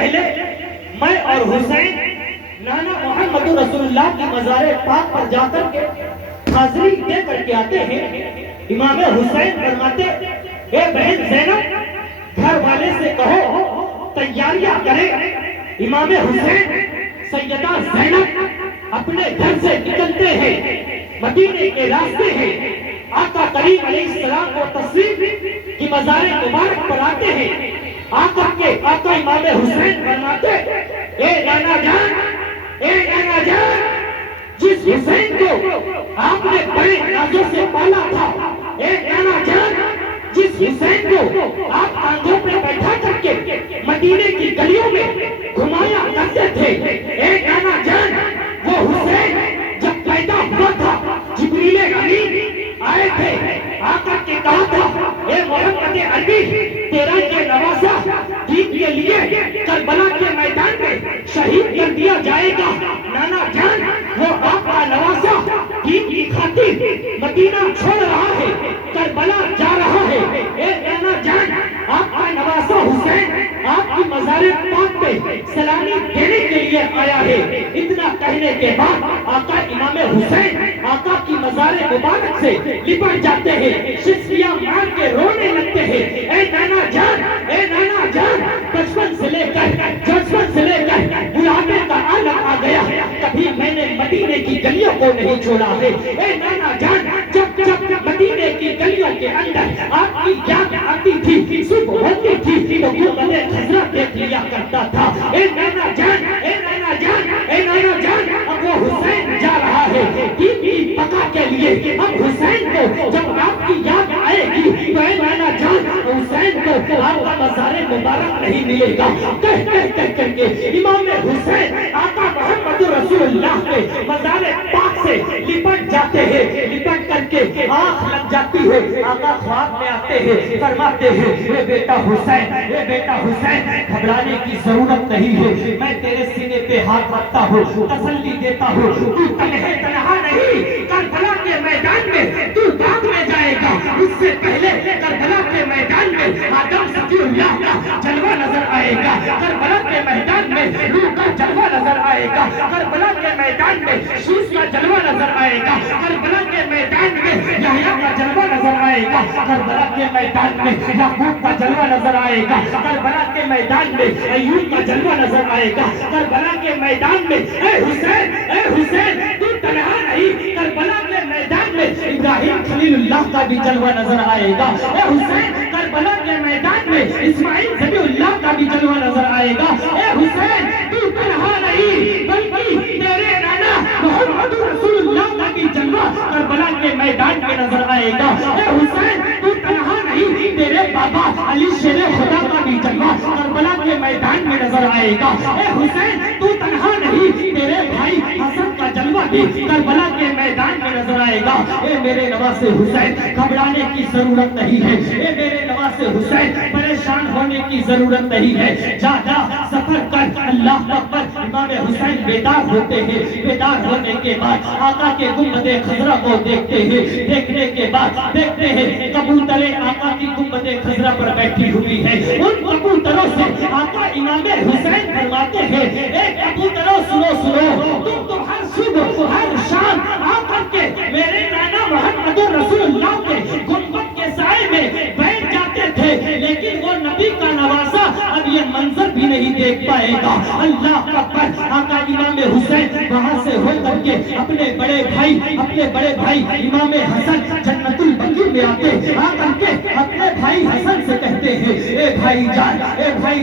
پہلے میں اور حسین نانا محمد رسول اللہ کی مزار پاک پر جا کر کے حاضری دے کر کے آتے ہیں۔ امام حسین فرماتے اے بہن زینب گھر والے سے کہو تیاریاں کرے۔ امام حسین سیدہ زینب اپنے گھر سے نکلتے ہیں، مدینے کے راستے ہیں، آقا کریم علیہ السلام کو تشریف کی مزار مبارک پر آتے ہیں۔ آقا امام حسین فرماتے اے نانا جان جس حسین کو آپ نے بڑے نازوں سے پالا تھا، اے نانا جان جس حسین کو آپ کاندھوں پہ بیٹھا کر کے مدینے کی گلیوں میں گھمایا کرتے تھے، اے نانا جان وہ حسین جب پیدا ہوا تھا جبریل امین آئے تھے، آقا کے کہا تھا اے محمد عربی تیرا یہ نواسا دین کے لیے کربلا کے میدان میں شہید کر دیا جائے گا۔ نانا جان وہ آپ کا نواسا دین کی خاطر مدینہ چھوڑ رہا ہے، کربلا جا رہا ہے۔ اے نانا جان آپ کا نواسا حسین آپ کی مزار پاک پہ سلامی دینے کے لیے آیا ہے۔ اتنا کہنے کے بعد آقا امام حسین آقا کی مزار مبارک سے لپٹ جاتے ہیں، شسکیاں مار کے رونے لگتے ہیں۔ اے نانا جان بچپن سے لے کر بڑھاپے کا عالم آ گیا، کبھی میں نے مدینے کی گلیوں کو نہیں چھوڑا ہے۔ اے نانا جان جب مدینے کی گلیوں کے اندر آپ کی یاد آتی تھی، صبح ہوتی تھی تو گنبد خضرا دیکھ لیا کرتا تھا۔ اے نانا جان اب وہ حسین جا رہا ہے دین کی بقا کے لیے۔ اب حسین کو جب آپ کی یاد آئے گی تو اے نانا جان حسین کو آپ کا مزار مبارک نہیں ملے گا۔ کہہ کر کے امام حسین آقا محمد رسول اللہ کے مزار پاک سے لپٹ جاتے ہیں، لپٹ کر کے آنکھ لگ جاتی ہے۔ آقا خواب میں آتے ہیں، فرماتے ہیں اے بیٹا حسین گھبرانے کی ضرورت نہیں ہے، میں تیرے سینے پہ ہاتھ رکھتا ہوں، تسلی دیتا ہوں، تو تنہا نہیں، کربلا کے میدان میں تو بعد میں جائے گا، اس سے پہلے کربلا کے میدان میں آدم صفی اللہ کا جلوہ نظر آئے گا، کربلا کے میدان میں روح کا جلوہ نظر آئے گا، کربلا کے میدان میں شیش کا جلوہ نظر آئے گا، کربلا کے میدان میں یحییٰ کا جلوہ نظر آئے گا، کربلا کے میدان میں یعقوب کا جلوہ نظر آئے گا، کربلا کے میدان میں ایوب کا جلوہ نظر آئے گا، کربلا کے میدان میں اے حسین تو تنہا نہیں، کربلا کے میدان میں ابراہیم خلیل اللہ کا بھی جلوہ نظر آئے گا۔ اے حسین کربلا کے میدان میں اسماعیل ذبیح اللہ کا بھی جلوہ نظر آئے گا۔ اے حسین تو تنہا نہیں بلکہ تیرے نانا محمد رسول اللہ کا بھی جلوہ کربلا کے میدان میں نظر آئے گا۔ اے حسین تو تنہا نہیں، تیرے بابا علی شیر خدا کا بھی جلوہ کربلا کے میدان میں نظر آئے گا۔ اے حسین تو تنہا نہیں، تیرے بھائی حسن کا جلوہ بھی کربلا کے میدان میں نظر آئے گا۔ اے میرے نواسے حسین گھبرانے کی ضرورت نہیں ہے، اے میرے نواسے حسین پریشان ہونے کی ضرورت نہیں ہے، جا سفر کر اللہ اکبر۔ امام حسین بیدار ہوتے ہیں، بیدار ہونے کے بعد آقا کے گنبد خضرا کو دیکھتے ہیں، دیکھنے کے بعد دیکھتے ہیں کبوتریں آقا کی گنبد خضرا پر بیٹھی ہوئی ہے، ان کبوتروں سے آقا امام حسین فرماتے ہیں اے کبوتروں سنو تم ہر صبح ہر شام آ کر کے میرے نانا محمد رسول اللہ کے گنبد کے سائے میں بیٹھ جاتے تھے، لیکن وہ نبی کا نواسا اب یہ منظر بھی نہیں دیکھ پائے گا۔ اللہ اکبر۔ آقا امام حسین وہاں سے ہو کر کے اپنے بڑے بھائی امام حسن جنت البقیع میں آتے، آ کر کے اپنے بھائی حسن سے کہتے ہیں اے بھائی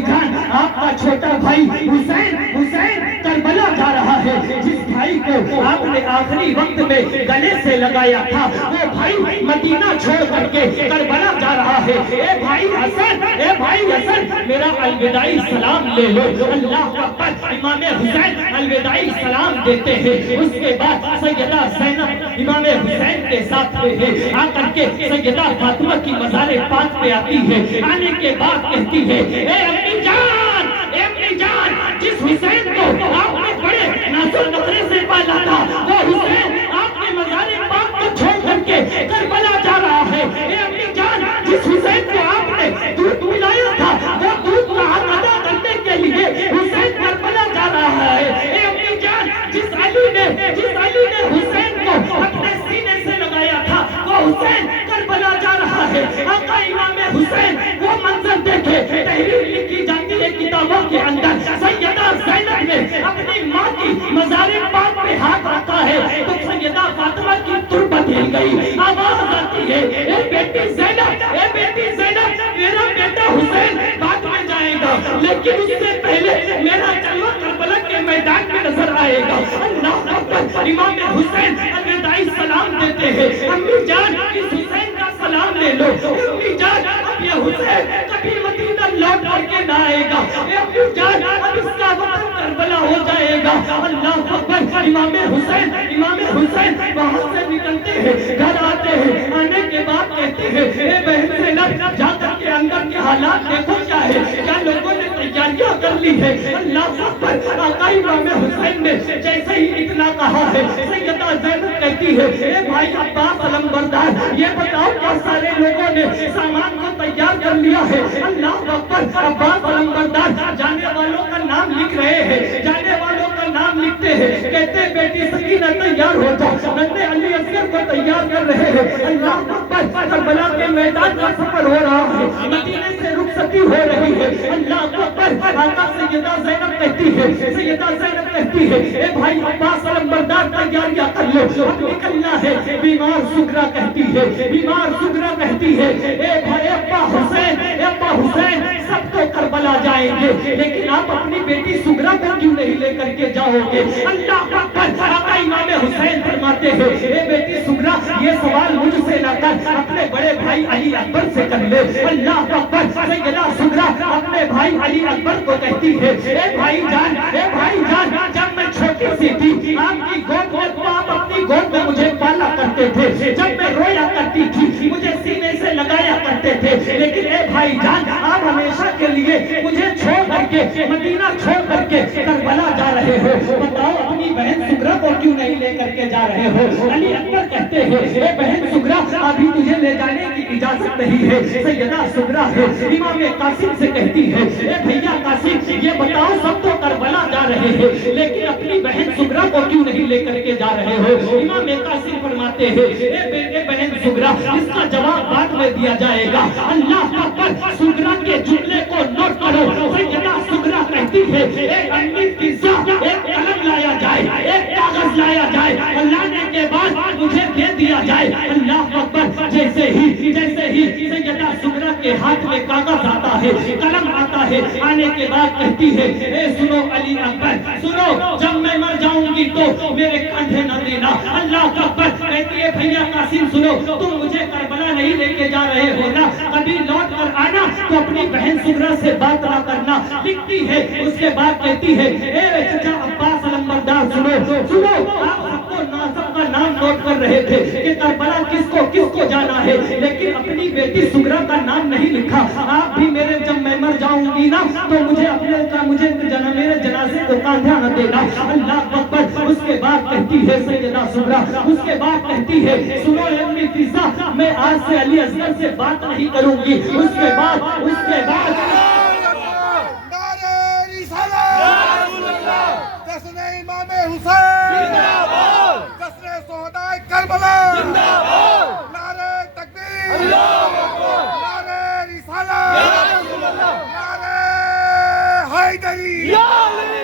جان آپ کا چھوٹا بھائی حسین کربلا جا رہا ہے، جس بھائی کو آپ نے آخری وقت میں گلے سے لگایا تھا وہ بھائی مدینہ چھوڑ کر کے کربلا جا رہا ہے۔ اے بھائی حسن میرا الوداعی سلام لے لو۔ اللہ اکبر۔ امام حسین الوداعی سلام دیتے ہیں، اس کے بعد سیدہ زینب امام حسین کے ساتھ ہے، آ کر کے سیدہ فاطمہ کی مزار پاک پہ آتی ہے، آنے کے بعد کہتی ہے اے امی جان جس حسین کو آپ نے بڑے نازک نخرے سے پالا تھا وہ حسین آپ کے مزار پاک کو چھوڑ کر کے کربلا جا رہا ہے۔ اے امی جان جس حسین کو آپ نے دودھ پلایا تھا وہ دودھ کا حق ادا کرنے کے لیے حسین وہ منظر دیکھے، تحریر لکھی جاتی ہے کتابوں کے اندر، سیدہ زینب نے اپنی ماں کی مزار پاک پہ ہاتھ رکھا ہے تو سیدہ فاطمہ کی تربت ہل گئی، آواز آتی ہے اے بیٹی زینب، اے بیٹی زینب، میرا بیٹا حسین بعد میں جائے گا لیکن اس سے پہلے میرا جلوہ کربلا کے میدان میں نظر آئے گا۔ اللہ اکبر، امام حسین الوداعی سلام دیتے ہیں، امی جان اس حسین کا سلام لے لو، امی جان اب یہ حسین کبھی مدینہ لوٹ کر کے نہ آئے گا، امی جان اب اس کا وطن کربلا ہو جائے گا۔ اللہ اکبر، امام حسین وہاں سے نکلتے ہیں، گھر آتے ہیں، آنے کے بعد کہتے ہیں اے بہن زینب جا کر کے اندر کے حالات دیکھو کیا ہے، کیا لوگوں نے تیاریاں کر لی ہے۔ اللہ اکبر، آقا امام حسین نے جیسے ہی اتنا کہا ہے، سیدہ زینب کہتی ہے اے بھائی عباس علمبردار یہ بتاؤ کیا سارے لوگوں نے سامان کو تیار کر لیا ہے۔ اللہ اکبر، عباس علمبردار جانے والوں کا نام لکھ رہے ہیں، جانے والوں کا نام لکھتے ہیں، کہتے ہیں بیٹی سکینہ تیار ہو جاؤ، ننھے علی اصغر کو تیار کر رہے ہیں۔ اللہ اکبر، کربلا کے میدان کا سفر ہو رہا ہے، مدینے سے رخصتی ہو رہی ہے۔ اللہ اکبر، آقا سیدہ زینب کہتی ہے اے بھائی عباس علمبردار تیاریاں کر لو، اب نکلنا ہے۔ بیمار سغرا کہتی ہے اے بھائی ابا حسین سب تو کربلا جائیں گے لیکن آپ اپنی بیٹی سغرا کو کیوں نہیں لے کر کے جاؤ گے؟ اللہ اکبر، آقا امام حسین فرماتے ہیں اے بیٹی سغرا یہ سوال مجھ سے نہ کر، اپنے بڑے بھائی علی اکبر سے کر لے۔ اللہ اکبر، سیدہ سغرا اپنے بھائی علی اکبر کو کہتی ہے اے بھائی جان جب میں چھوٹی سی تھی آپ کی گود میں تو آپ اپنی گود میں مجھے پالا کرتے تھے، جب میں رویا کرتی تھی مجھے سینے سے لگایا کرتے تھے، لیکن اے بھائی جان آپ ہمیشہ کے لیے مجھے چھوڑ کر کے مدینہ چھوڑ کر کے کربلا جا رہے ہو، بتاؤ اپنی بہن سغرا کو کیوں نہیں لے کر کے جا رہے ہو؟ علی اکبر کہتے ہیں اے بہن سغرا ابھی تجھے لے جانے کی اجازت نہیں ہے۔ سیدہ سغرا ہے امام قاسم سے کہتی ہے اے بھیا قاسم یہ بتاؤ سب تو کربلا جا رہے ہیں لیکن اپنی بہن سغرا کو کیوں نہیں لے کر کے جا رہے ہو؟ امام قاسم فرماتے ہیں اے بہن سغرا اس کا جواب بعد میں دیا جائے گا۔ اللہ اکبر، سغرا کے جملے کو نوٹ کرو۔ سیدہ سغرا کہتی ہے اے امی فضا ایک قلم لایا جائے، ایک کاغذ لایا جائے، لانے کے بعد مجھے دے دیا جائے۔ اللہ اکبر، جیسے ہی سیدہ سغرا کے ہاتھ میں کاغذ آتا ہے، قلم آتا ہے، آنے کے بعد کہتی ہے اے سنو علی اکبر سنو، جب میں مر جاؤں گی تو میرے کندھے نہ دینا۔ اللہ اکبر، کہتی ہے بھیا قاسم سنو، تم مجھے کربلا نہیں لے کے جا رہے ہو نا، کبھی لوٹ کر آنا تو اپنی بہن سغرا سے بات نہ کرنا۔ لکھتی ہے اس کے بعد کہتی ہے اے چچا عباس علمبردار سنو، آپ سب کو ناظم کا نام نوٹ کر رہے تھے کہ کربلا کس کو جانا ہے لیکن اپنی بیٹی سغرا کا نام نہیں لکھا۔ آپ بھی میرے جب میں مر جاؤں گی نا تو مجھے میرے جنازے کو کاندھا نہ دینا۔ اللہ اکبر، اس کے بعد کہتی ہے سیدہ سغرا، اس کے بعد کہتی ہے سنو اے امی فضا میں آج سے علی اصغر سے بات نہیں کروں گی۔ اس کے بعد جشن امام حسین زندہ باد، جشن شہدائے کربلا زندہ باد، نعرہ تکبیر اللہ اکبر، نعرہ رسالت نعرہ حیدری یا علی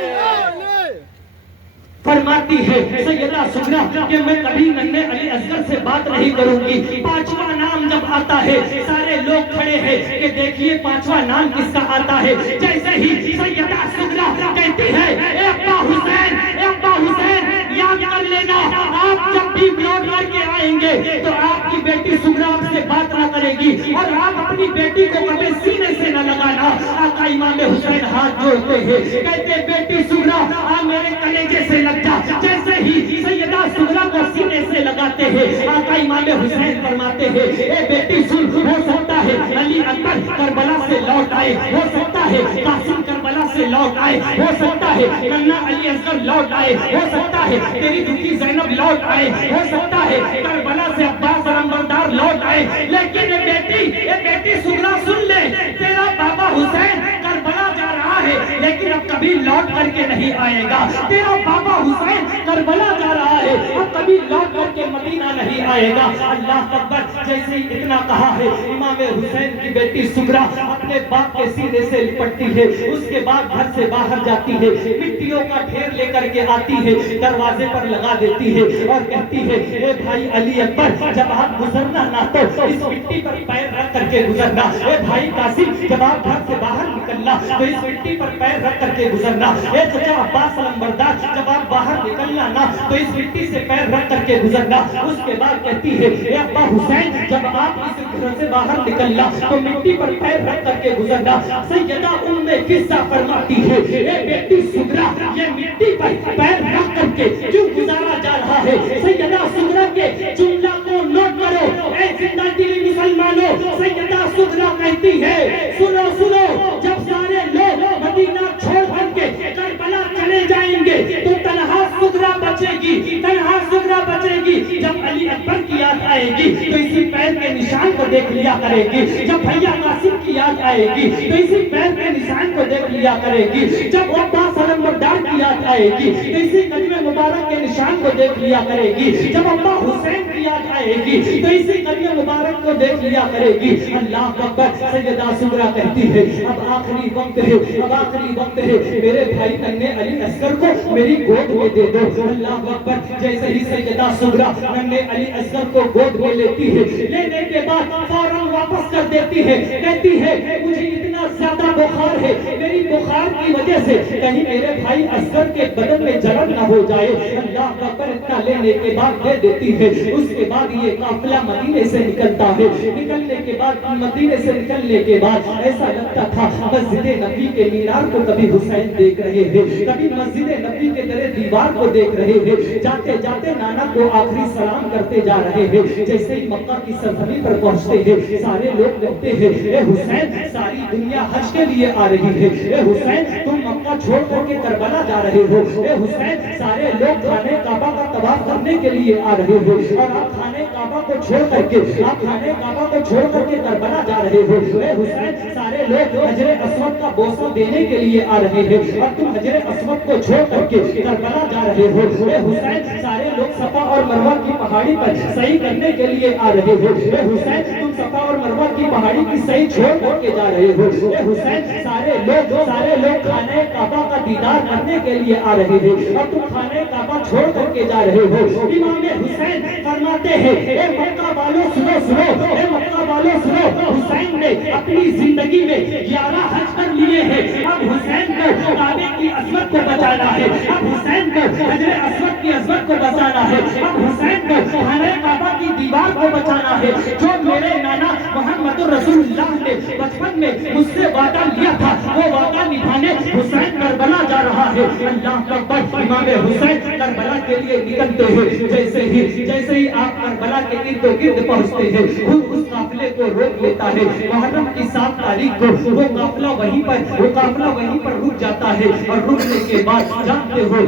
فرماتی ہے سیدہ سغرا کہ میں کبھی ننھے علی اصغر سے بات نہیں کروں گی۔ پانچواں نام جب آتا ہے سارے لوگ کھڑے ہیں کہ دیکھیے پانچواں نام کس کا آتا ہے۔ جیسے ہی سیدہ سغرا کہتی ہے اے ابا حسین یاد کر لینا آپ جب بھی لوٹ کر کے آئیں گے تو آپ کی بیٹی سغرا آپ سے بات نہ کرے گی اور آپ اپنی بیٹی کو کبھی سینے سے نہ لگانا۔ آقا امام حسین ہاتھ جوڑتے ہیں کہتے بیٹی سغرا آپ میرے کلیجے سے لگ جا۔ جیسے ہی سیدہ سغرا کو سینے سے لگاتے ہیں آقا امام حسین فرماتے ہیں اے بیٹی سن، ہو سکتا ہے علی اکبر کربلا سے لوٹ آئے، ہو سکتا ہے قاسم کربلا سے لوٹ آئے، ہو سکتا ہے ننھا علی اصغر لوٹ آئے، ہو سکتا ہے تیری دکھی زینب لوٹ آئے، ہو سکتا ہے کربلا سے عباس علمبردار لوٹ آئے، لیکن اے بیٹی سغرا سن لے، تیرا بابا حسین کربلا جا رہا ہے لیکن اب کبھی لوٹ کر کے نہیں آئے گا. تیرا بابا حسین کربلا جا رہا ہے, اب کبھی لوٹ کر کے مدینہ نہیں آئے گا. اللہ اکبر. جیسے ہی اتنا کہا ہے, امام حسین کی بیٹی سغرا اپنے باپ کے سینے سے لپٹتی ہے, اس کے بعد گھر سے باہر جاتی ہے, مٹیوں کا ڈھیر لے کر کے آتی ہے, دروازے پر لگا دیتی ہے اور کہتی ہے اے بھائی علی اکبر جب آپ گزرنا نہ تو اس مٹی پر پیر رکھ کر کے گزرنا. اے بھائی قاسم جب آپ گھر سے باہر نکلنا تو اس مٹی پر پیر رکھ کر کے گزرنا. اے چچا عباس علمبردار جب آپ باہر نکلنا نا تو اس مٹی سے پیر رکھ کر کے گزرنا. اس کے بعد کہتی ہے اے ابا حسین جب آپ اس گھر سے باہر نکلنا تو مٹی پر پیر رکھ کر کے گزرنا. سیدہ ام فضہ فرماتی ہے اے بیٹی سغرا یہ مٹی پر پیر رکھ کر کے کیوں گزارا جا رہا ہے؟ سیدہ سغرا کے جملہ کو نوٹ کرو اے زندہ دلی مسلمانوں. سیدہ سغرا کہتی ہے سنو سنو جب سارے لوگ مدینہ چھوڑ کر کے کربلا چلے جائیں گے تو تنہا سغرا بچے گی, تنہا سغرا بچے گی. جب علی اکبر کی یاد آئے گی تو اسی پیر کے نشان کو دیکھ لیا کرے گی. جب بھیا قاسم کی یاد آئے گی تو اسی پیر کے نشان کو دیکھ لیا کرے گی. جب عباس علمبردار کی یاد آئے گی تو اسی قدم مبارک کے نشان کو دیکھ لیا کرے گی. جب ابا حسین کی یاد آئے گی تو اسی قدم مبارک کو دیکھ لیا کرے گی. اللہ اکبر. سیدہ سغرا کہتی ہے اب آخری وقت ہے, اب آخری وقت ہے, میرے بھائی ننھے علی اصغر کو میری گود میں دے دو. اللہ اکبر. جیسے ہی سیدہ سغرا ننھے علی اصغر کو گود میں لیتی ہے, لینے کے بعد فوراً واپس کر دیتی ہے, کہتی ہے مجھے اتنا زیادہ بخار ہے, میری بخار کی وجہ سے کہیں میرے بھائی اصغر کے بدن میں جلن نہ ہو جائے. اللہ اکبر. اتنا لینے کے بعد دے دیتی ہے. اس کے بعد یہ قافلہ مدینے سے نکلتا ہے. نکلنے کے بعد مدینے سے نکلنے کے بعد ایسا لگتا تھا مسجد نبی کے مینار کو کبھی حسین دیکھ رہے ہیں, کبھی مسجد نبی کے در دیوار کو دیکھ رہے ہیں. جاتے جاتے نانا کو آخری سلام کرتے جا رہے ہیں. جیسے ہی مکہ کی سرزمین پر پہنچتے ہیں سارے لوگ کہتے ہیں اے حسین ساری دنیا حج کے لیے آ رہی ہے, اے حسین تم مکہ چھوڑ کر کے کربلا جا رہے ہو, اے حسین سارے لوگ خانے کعبہ کا طواف کرنے کے لیے آ رہے ہو اور آپ خانے کعبہ کو چھوڑ کر کے کربلا جا رہے ہو. اے حسین سارے لوگ حجر اسود کا بوسہ دینے کے لیے آ رہے ہیں اور تم حجر اسود کو چھوڑ کر کے کربلا جا رہے ہو. اے حسین سارے لوگ صفا اور مروہ کی پہاڑی پر سعی کرنے کے لیے آ رہے ہو. اے حسین تم صفا اور مروہ کی پہاڑی کی سعی چھوڑ کر کے جا رہے ہو. اے حسین سارے لوگ خانہ کعبہ کا دیدار کرنے کے لیے آ رہے ہیں اور تم خانہ کعبہ چھوڑ کر کے جا رہے ہو. امام حسین فرماتے ہیں اے مکہ والوں سنو سنو, اے مکہ والوں سنو, حسین نے اپنی زندگی میں 11 حج کر لیے ہیں. اب حسین کو کعبے کی عظمت کو بچانا ہے, اب حسین کو حجر اسود کی عظمت کو بچانا ہے, اب حسین کو خانہ کعبہ کی دیوار کو بچانا ہے. جو میرے نانا محمد رسول اللہ نے بچپن میں مجھ سے وعدہ لیا تھا وہ وعدہ نبھانے حسین کربلا جا رہا ہے. اللہ اکبر. امام حسین کربلا کے لیے نکلتے ہیں. جیسے ہی آپ کربلا کے ارد گرد پہنچتے ہیں خود اس قافلے کو روک لیتا ہے. محرم کی 7 تاریخ کو وہ قافلہ وہیں پر رک جاتا ہے اور رکنے کے بعد جانتے ہو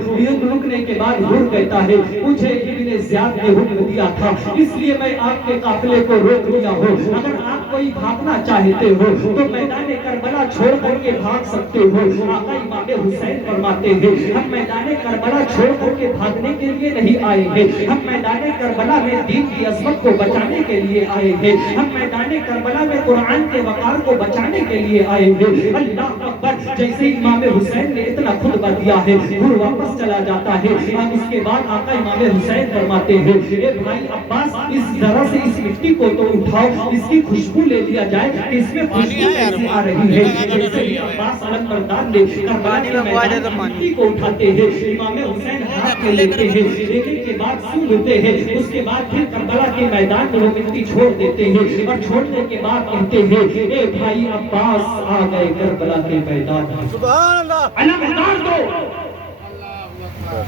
رکنے کے بعد حر کہتا ہے مجھے ابن زیاد نے حکم دیا تھا اس لیے میں آپ کے قافلے کو روک لیا ہوں. اگر آپ کوئی بھاگنا چاہتے ہو تو میدان کربلا چھوڑ کر کے بھاگ سکتے ہو. آقا امام حسین فرماتے ہیں ہم میدان کربلا چھوڑ کر کے بھاگنے کے لیے نہیں آئے ہیں, ہم میدان کربلا میں دین کی عظمت کو بچانے کے لیے آئے ہیں, ہم میدان کربلا میں قرآن کے وقار کو بچانے کے لیے آئے ہیں. اللہ اکبر. جیسے امام حسین نے اتنا خطبہ دیا ہے پھر واپس چلا جاتا ہے. اب اس کے بعد آقا امام حسین فرماتے ہیں اے بھائی عباس اس ذرا سے اس مٹی کو تو اٹھاؤ, اس کی خوشبو لے لیا جائے کہ اس میں خوشبو کیسے آ رہی ہے. جیسے ہی عباس علمبردار نے کربلا کے میدان کی مٹی کو اٹھاتے ہیں امام حسین ہاتھ میں لیتے ہیں, لینے کے بعد سن لیتے ہیں. اس کے بعد پھر کربلا کے میدان میں وہ مٹی چھوڑ دیتے ہیں اور چھوڑنے کے بعد کہتے ہیں اے بھائی عباس آ گئے کربلا کے میدان میں. سبحان اللہ. علمدار دو.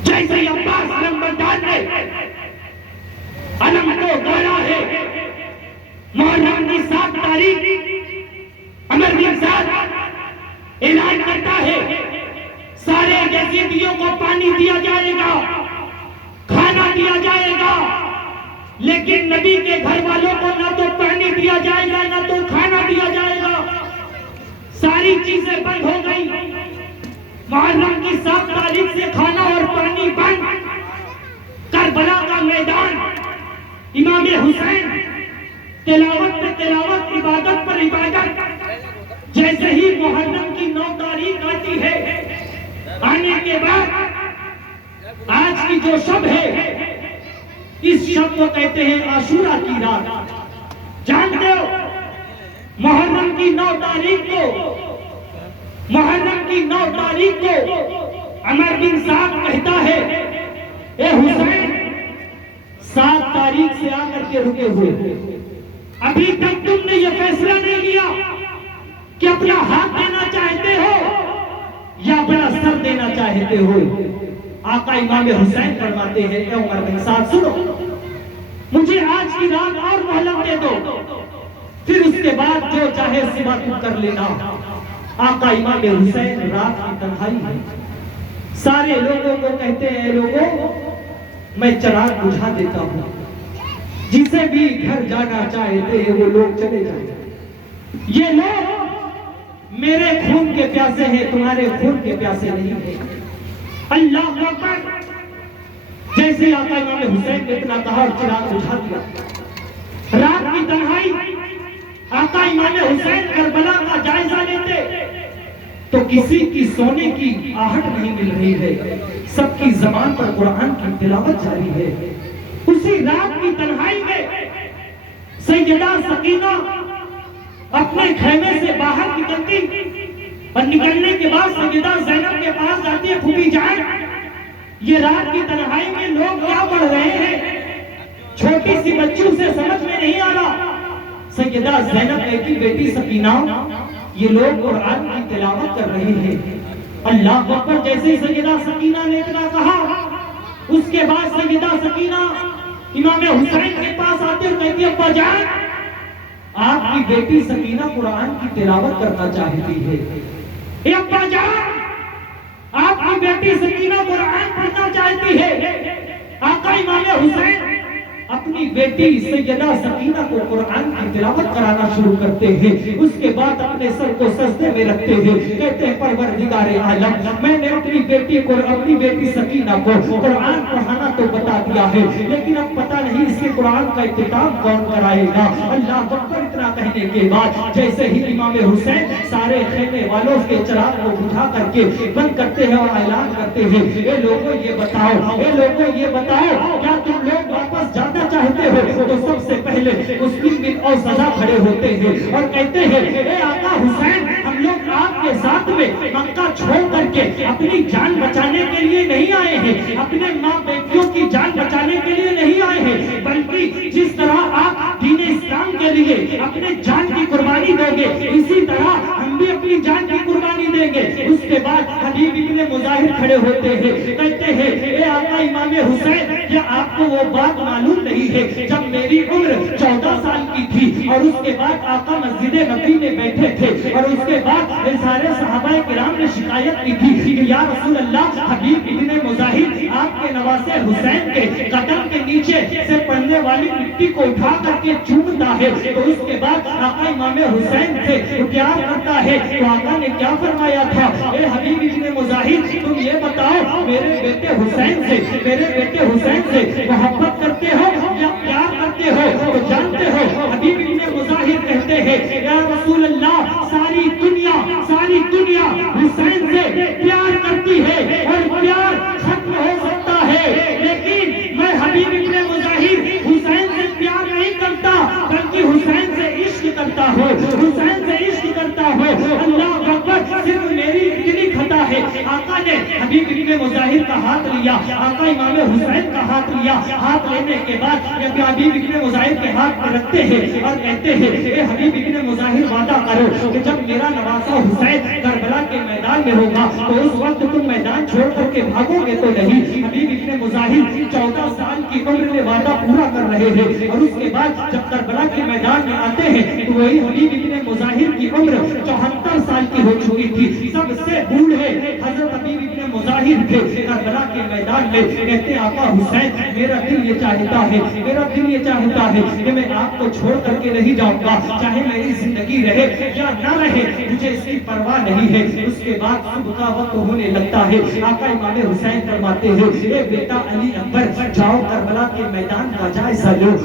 جیسے ہی عباس علمدار نے علم کو گایا ہے محرم کی 7 تاریخ عمر بن سعد اعلان کرتا ہے سارے یزیدیوں کو پانی دیا جائے گا, کھانا دیا جائے گا, لیکن نبی کے گھر والوں کو نہ تو پانی دیا جائے گا نہ تو کھانا دیا جائے گا. ساری چیزیں بند ہو گئی. محرم کی 7 تاریخ سے کھانا اور پانی بند، کربلا کا میدان، امام حسین تلاوت پہ تلاوت، عبادت پر عبادت۔ جیسے ہی محرم کی 9 تاریخ آتی ہے، آنے کے بعد آج کی جو شب ہے، اس شب کو کہتے ہیں عاشورہ کی رات۔ جانتے ہو محرم کی 9 تاریخ کو، محرم کی 9 تاریخ کو عمر بن سعد کہتا ہے، اے حسین 7 تاریخ سے آ کر کے رکے ہوئے، ابھی تک تم نے یہ فیصلہ نہیں لیا کہ اپنا ہاتھ دینا چاہتے ہو یا اپنا سر دینا چاہتے ہو۔ آقا امام حسین فرماتے ہیں، اے عمر بن سعد سنو، مجھے آج کی رات اور مہلت دے دو، پھر اس کے بعد جو چاہے سوا تم کر لینا۔ آقا امام حسین رات کی تنہائی ہے، سارے لوگوں کو کہتے ہیں، لوگوں میں چراغ بجھا دیتا ہوں، جسے بھی گھر جانا چاہتے ہیں وہ لوگ چلے جائیں۔ یہ لوگ میرے خون کے پیاسے ہیں، تمہارے خون کے پیاسے نہیں ہیں۔ اللہ اکبر۔ جیسے آقا امام حسین نے اتنا کہا اور چراغ بجھا دیا۔ رات کی تنہائی، آقا امام حسین کربلا کا جائزہ لیتے تو کسی کی سونے کی آہٹ نہیں مل رہی ہے، سب کی زبان پر قرآن کی تلاوت جاری ہے۔ اسی رات کی تنہائی میں سیدہ سکینہ اپنے خیمے سے باہر نکلتی اور نکلنے کے بعد سیدہ زینب کے پاس جاتی ہے، پھوپھی جان یہ رات کی تنہائی میں لوگ کیا پڑھ رہے ہیں؟ چھوٹی سی بچیوں سے سمجھ میں نہیں آ رہا۔ سیدہ زینب کہتی، بیٹی سکینہ یہ لوگ قرآن کی تلاوت کر رہے ہیں۔ اللہ اکبر۔ جیسے سیدہ سکینہ نے اتنا کہا، اس کے بعد سیدہ سکینہ امام حسین کے پاس آتے اور کہتی، ابا جان آپ کی بیٹی سکینہ قرآن کی تلاوت کرنا چاہتی ہے۔ اے ابا جان آپ کی بیٹی سکینہ قرآن پڑھنا چاہتی ہے۔ آقا امام حسین اپنی بیٹی سیدہ سکینہ کو قرآن کی تلاوت کرانا شروع کرتے ہیں۔ اس کے بعد اپنے سر کو سجدے میں رکھتے ہیں، کہتے ہیں پروردگار عالم میں نے اپنی بیٹی سکینہ کو قرآن پڑھانا تو بتا دیا ہے، لیکن اب پتہ نہیں اس کے قرآن کا اختتام کون کرائے گا۔ اللہ اکبر۔ اتنا کہنے کے بعد جیسے ہی امام حسین سارے خیمے والوں کے چراغ کو بجھا کر کے بند کرتے ہیں اور اعلان کرتے ہیں، اے لوگوں یہ بتاؤ، اے لوگوں یہ بتاؤ، کیا تم لوگ واپس جانا چاہتے ہو؟ تو سب سے پہلے مسلم بن اور سزا کھڑے ہوتے ہیں اور کہتے ہیں، اے آقا حسین ہم لوگ آپ کے ساتھ میں مکہ چھوڑ کر کے اپنی جان بچانے کے لیے نہیں آئے ہیں، اپنے ماں بیٹیوں کی جان بچانے کے لیے نہیں آئے ہیں، بلکہ جس طرح آپ دین اسلام کے لیے اپنے جان کی قربانی دو گے، اسی طرح ہم بھی اپنی جان کی قربانی دیں گے۔ اس کے بعد حبیب ابن مظاہر کھڑے ہوتے ہیں، کہتے ہیں، اے آقا امام حسین کیا آپ کو وہ بات معلوم نہیں ہے جب میری عمر 14 سال کی تھی اور اس کے بعد آقا مسجد نبی میں بیٹھے تھے اور اس کے بعد سارے صحابہ کرام نے شکایت کی تھی کہ یا رسول اللہ حبیب ابن مظاہر آپ کے نواسے حسین کے قدم کے نیچے سے پڑنے والی مٹی کو اٹھا کر کے چومتا ہے، تو اس کے بعد آقا امام حسین سے پیار کرتا ہے۔ تو آقا نے کیا فرمایا تھا، اے حبیب ابن مظاہر تم یہ بتاؤ میرے بیٹے حسین سے محبت کرتے ہو یا پیار کرتے ہو؟ تو جانتے ہو حبیب ابن مظاہر کہتے ہیں، یا رسول اللہ ساری دنیا حسین سے پیار کرتی ہے اور پیار ختم ہو سکتا ہے، لیکن میں حبیب ابن مظاہر حسین سے پیار نہیں کرتا بلکہ حسین سے عشق کرتا ہوں۔ اللہ اکبر۔ صرف میری اتنی خطا ہے، آقا نے حبیب ابن مظاہر کا ہاتھ لیا، آقا امام حسین کا ہاتھ لیا، ہاتھ لینے کے بعد حبیب ابن مظاہر کے ہاتھ پر رکھتے ہیں اور کہتے ہیں، اے حبیب ابن مظاہر وعدہ کرو کہ جب میرا نواسا حسین کربلا کے میدان میں ہوگا تو اس وقت تم میدان چھوڑ کر کے بھاگو گے تو نہیں۔ حبیب ابن مظاہر 14 سال کی عمر میں وعدہ پورا کر رہے ہیں اور اس کے بعد جب کربلا کے میدان میں آتے ہیں تو وہی حبیب ابن مظاہر کی عمر 74 سال کی ہو چکی تھی، سب سے بوڑھے حضرت حبیب ابن مظاہر ظاہر تھے کربلا کے میدان میں، کہتے آقا حسین میرا دل یہ چاہتا ہے، میرا دل یہ چاہتا ہے کہ میں آپ کو چھوڑ کر کے نہیں جاؤں گا، چاہے میری زندگی رہے یا نہ رہے مجھے اس کی پرواہ نہیں ہے۔ اس کے بعد صبح کا وقت ہونے لگتا ہے، آقا امام حسین فرماتے ہیں اے بیٹا علی اکبر جاؤ کربلا کے میدان کا جائزہ لو۔